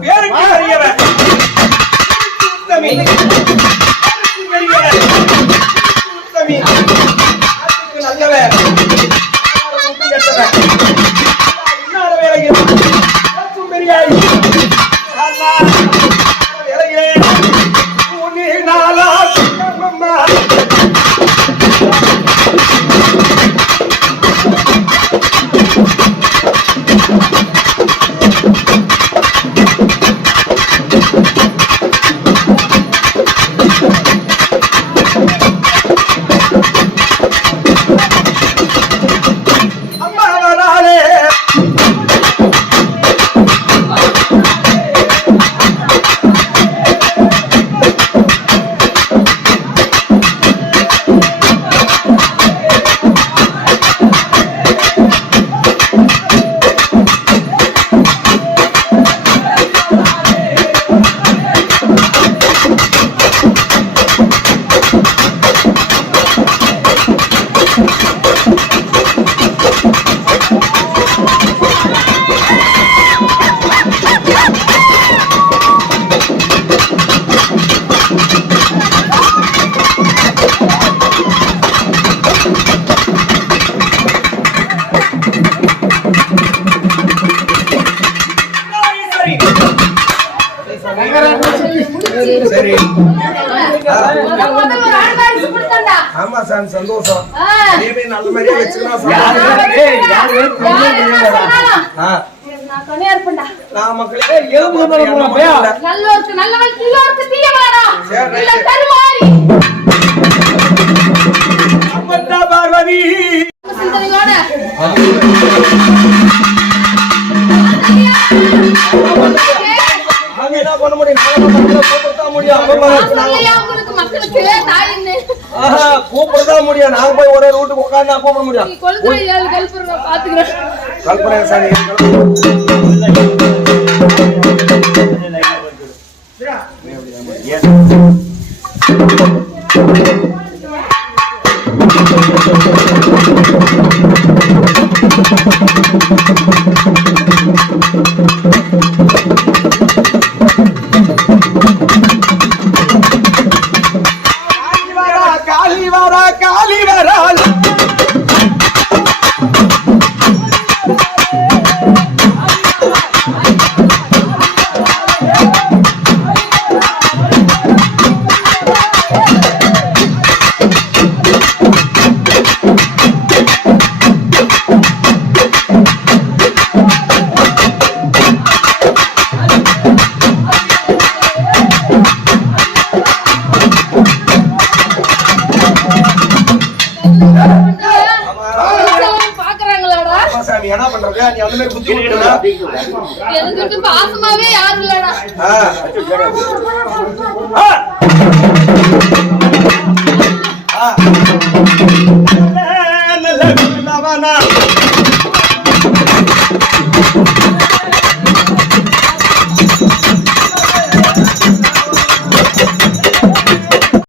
பேருக்கு பெரியவன் உத்தமி பெரியாய் அண்ணா, நாளா அம்மா ஆமா சார் சந்தோஷம். இனிமே நல்ல மாதிரியா வச்சுக்கலாம் ஆ நான் மக்களே எலும்பு நல்லோருக்கு நல்லவன் இல்ல பார்வதி. சிந்தனையோட. என்ன பண்ண முடியும்? கூப்பிடத்தான் முடியும். நாங்க போய் ஒரே ரூட்டுக்கு உட்கார்ந்து நான் கூப்பிட முடியும். கல்பனை சாமி காளி சாமி என்ன பண்றது நீ அந்த மாதிரி புத்தி எனக்கு பாசமாவே யாரும் இல்லடா ஆ. ஆ. நல்ல நல்லவனா.